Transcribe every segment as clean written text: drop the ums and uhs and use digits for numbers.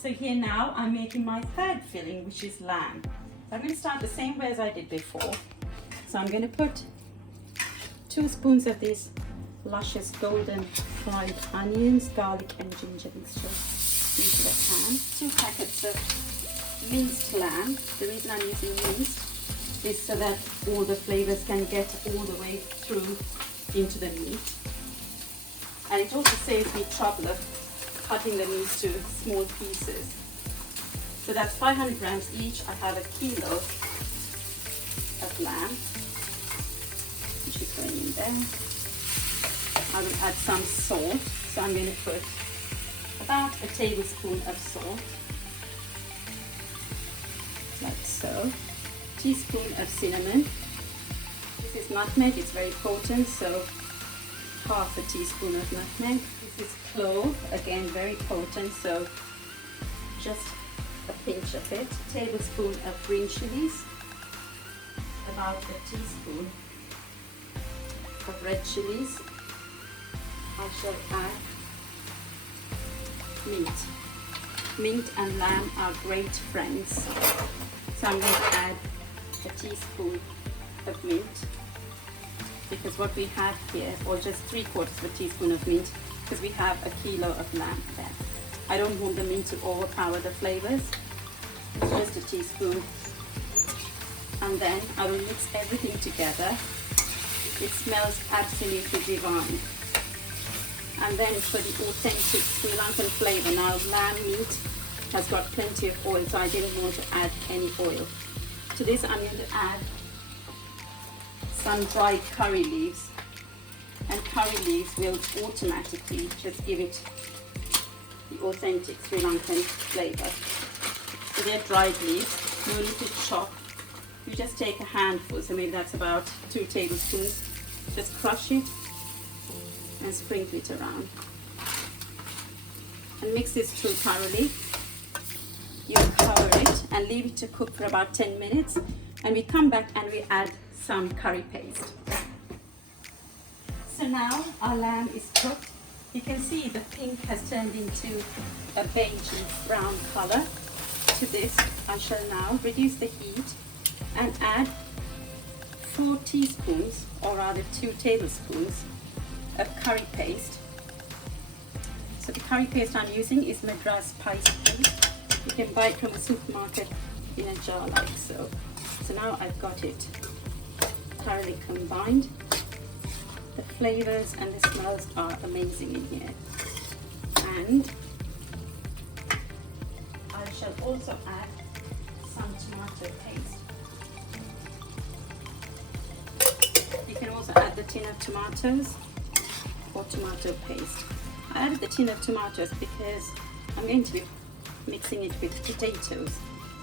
So here now I'm making my third filling, which is lamb. So I'm going to start the same way as I did before. So I'm going to put 2 spoons of this luscious golden fried onions, garlic and ginger mixture into the pan. 2 packets of minced lamb. The reason I'm using minced is so that all the flavors can get all the way through into the meat. And it also saves me trouble of cutting the meat to small pieces. So that's 500 grams each. I have a kilo of lamb, which is going in there. I will add some salt. So I'm going to put about a tablespoon of salt, like so. Teaspoon of cinnamon. This is nutmeg, it's very potent, so half a teaspoon of nutmeg. This is clove, again very potent, so just a pinch of it. Tablespoon of green chilies, about a teaspoon of red chilies. I shall add mint. Mint and lamb are great friends, so I'm going to add a teaspoon of mint, because what we have here, or just 3/4 of a teaspoon of mint, because we have a kilo of lamb there. I don't want the mint to overpower the flavors. It's just a teaspoon. And then I will mix everything together. It smells absolutely divine. And then for the authentic Sri Lankan flavor, now lamb meat has got plenty of oil, so I didn't want to add any oil. To this I'm going to add some dried curry leaves, and curry leaves will automatically just give it the authentic Sri Lankan flavor. So they're dried leaves, no need to chop. You just take a handful, so maybe that's about 2 tablespoons. Just crush it and sprinkle it around. And mix this through thoroughly. You cover it and leave it to cook for about 10 minutes. And we come back and we add some curry paste. So now our lamb is cooked. You can see the pink has turned into a beigey brown color. To this I shall now reduce the heat and add 4 teaspoons, or rather 2 tablespoons of curry paste. So the curry paste I'm using is Madras spice paste. You can buy it from a supermarket in a jar like so. So now I've got it thoroughly combined. The flavors and the smells are amazing in here. And I shall also add some tomato paste. You can also add the tin of tomatoes or tomato paste. I added the tin of tomatoes because I'm going to be mixing it with potatoes,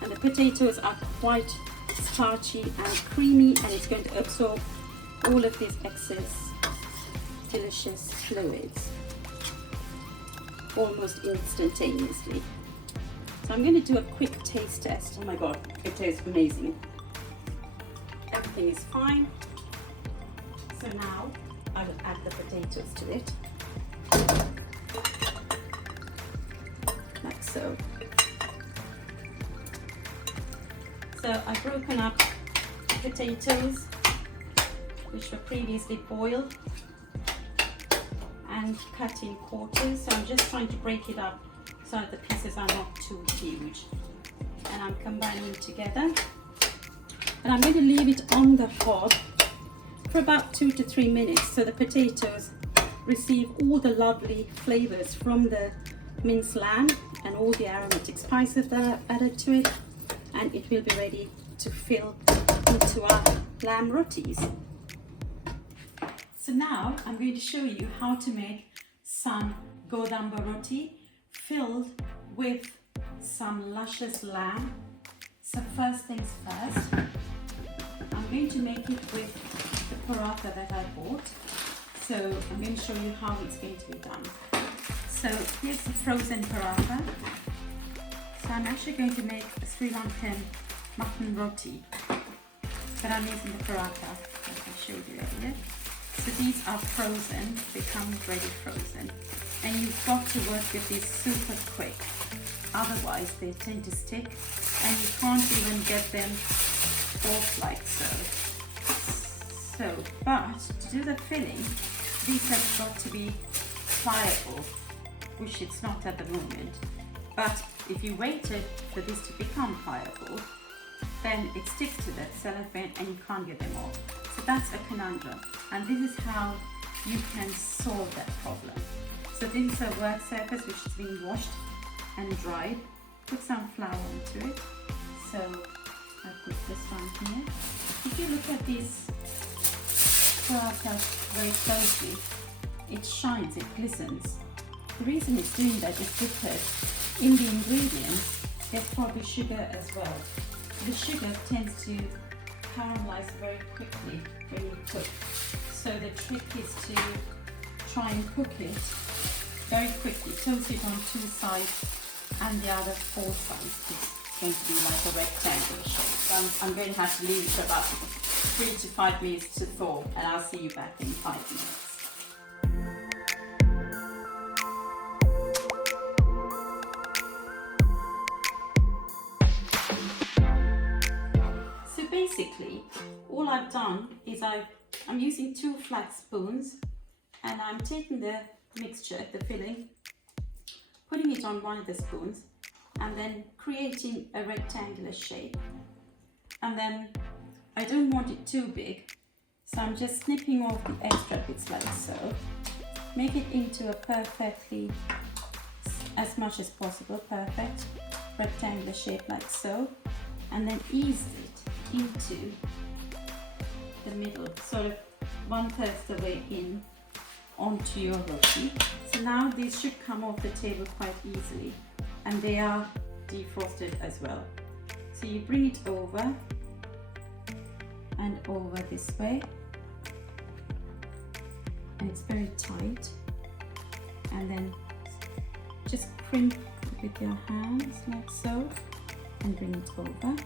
and the potatoes are quite starchy and creamy, and it's going to absorb all of these excess delicious fluids almost instantaneously. So I'm going to do a quick taste test. Oh my god, it tastes amazing. Everything is fine. So now I will add the potatoes to it, like so. So I've broken up the potatoes, which were previously boiled, and cut in quarters. So I'm just trying to break it up so that the pieces are not too huge. And I'm combining together. And I'm going to leave it on the hob for about 2 to 3 minutes, so the potatoes receive all the lovely flavors from the minced lamb and all the aromatic spices that are added to it, and it will be ready to fill into our lamb rotis. So now I'm going to show you how to make some Godamba roti filled with some luscious lamb. So first things first, I'm going to make it with the paratha that I bought. So I'm going to show you how it's going to be done. So here's the frozen paratha. So I'm actually going to make a Sri Lankan mutton roti, but I'm using the paratha like I showed you earlier. So these are frozen, they come ready frozen, and you've got to work with these super quick. otherwise they tend to stick and you can't even get them off like so. But to do the filling, these have got to be pliable, which it's not at the moment. But if you waited for this to become pliable, then it sticks to that cellophane and you can't get them off. So that's a conundrum, and this is how you can solve that problem. So this is a work surface which has been washed and dried. Put some flour into it. So I put this one here. If you look at this paratha very closely, it shines, it glistens. The reason it's doing that is because in the ingredients there's probably sugar as well. The sugar tends to caramelize very quickly when you cook. So the trick is to try and cook it very quickly. Toast it on 2 sides and the other 4 sides. It's going to be like a rectangular shape. So I'm going to have to leave it for about 3 to 5 minutes to thaw, and I'll see you back in 5 minutes. So basically, all I've done is I'm using 2 flat spoons, and I'm taking the mixture, the filling, putting it on one of the spoons, and then creating a rectangular shape. And then I don't want it too big, so I'm just snipping off the extra bits like so. Make it into a perfectly, as much as possible, perfect rectangular shape like so, and then ease it into the middle, sort of 1/3 the way in onto your roti. So now these should come off the table quite easily, and they are defrosted as well. So you bring it over and over this way, and it's very tight, and then just crimp with your hands like so and bring it over,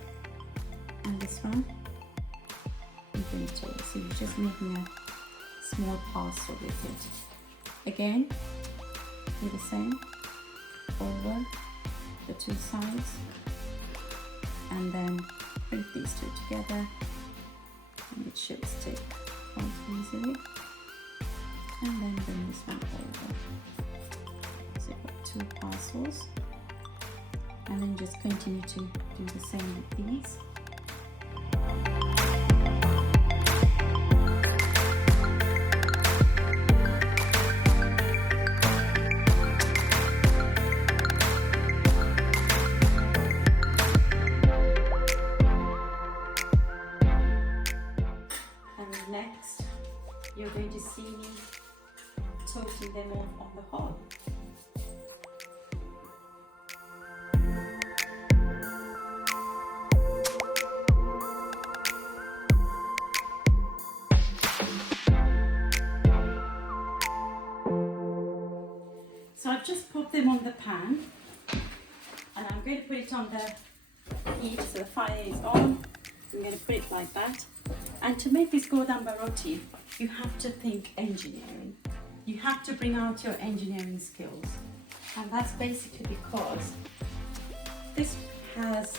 and this one and bring it over. So you're just making a small parcel with it. Again, do the same over the 2 sides, and then bring these 2 together, and it should stick quite easily. And then bring this one over. So you've got 2 parcels, and then just continue to do the same with these. Next, you're going to see me toasting them on the hob. So I've just put them on the pan, and I'm going to put it on the heat, so the fire is on. I'm going to put it like that. And to make this Godamba roti, you have to think engineering. You have to bring out your engineering skills. And that's basically because this has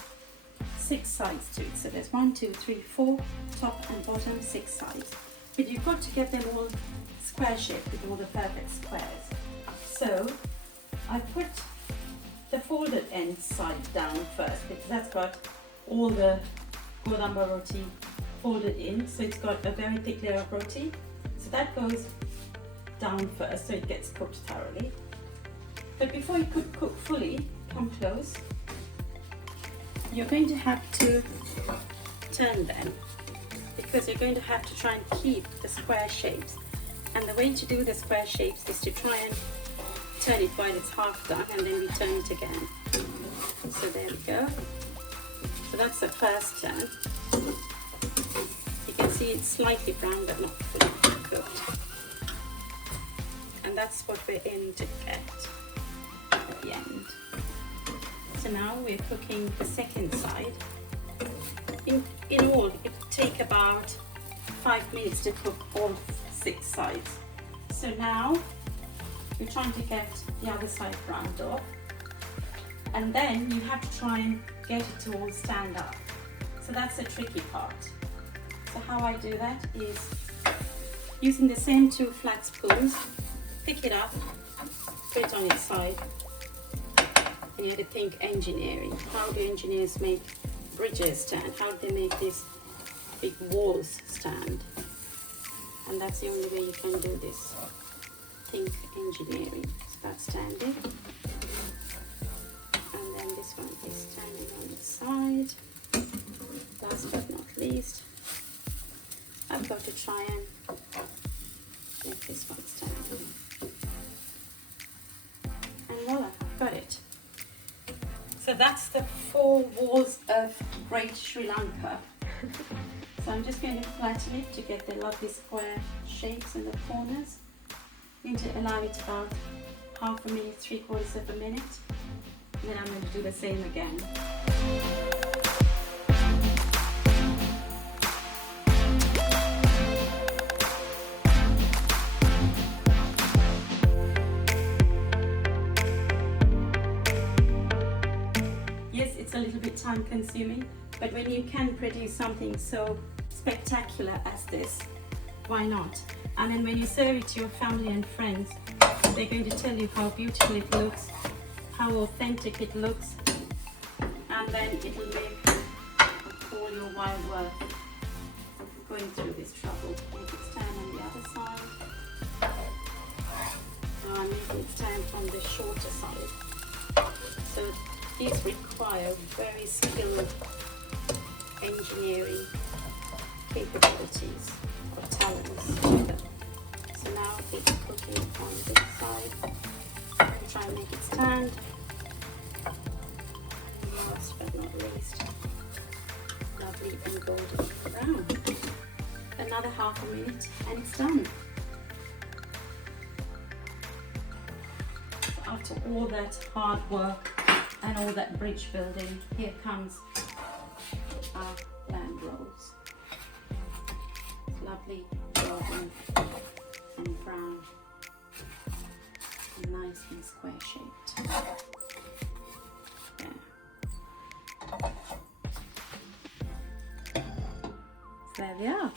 6 sides to it. So there's 1, 2, 3, 4, top and bottom, 6 sides. But you've got to get them all square shaped with all the perfect squares. So I put the folded end side down first, because that's got all the Godamba roti folded in, so it's got a very thick layer of roti. So that goes down first, so it gets cooked thoroughly. But before you could cook fully, come close, you're going to have to turn them, because you're going to have to try and keep the square shapes. And the way to do the square shapes is to try and turn it while it's half done, and then we turn it again. So there we go. So that's the first turn. You can see it's slightly brown but not fully cooked. And that's what we're aiming to get at the end. So now we're cooking the second side. In all, it would take about 5 minutes to cook all 6 sides. So now we're trying to get the other side browned off. and then you have to try and get it to all stand up. So that's the tricky part. So how I do that is using the same 2 flat spoons, pick it up, put it on its side, and you have to think engineering. How do engineers make bridges stand? How do they make these big walls stand? And that's the only way you can do this. Think engineering. So that's standing. And then this one is standing on its side. Last but not least, I've got to try and make this one stand. And voila, I've got it. So that's the 4 walls of Great Sri Lanka. So I'm just going to flatten it to get the lovely square shapes in the corners. I'm going to allow it about half a minute, 3/4 of a minute. And then I'm going to do the same again. Yes, it's a little bit time consuming, but when you can produce something so spectacular as this, why not? And then when you serve it to your family and friends, they're going to tell you how beautiful it looks, how authentic it looks, and then it'll make all your while worth going through this trouble. Make it stand on the other side. Make it stand from the shorter side. So these require very skilled engineering capabilities or talents. So now it's cooking on this side. Try and make it stand. And last but not least, lovely and golden brown. Another half a minute and it's done. So after all that hard work and all that bridge building, here comes our lamb rolls. Lovely, golden and brown, and nice and square shaped. There we are.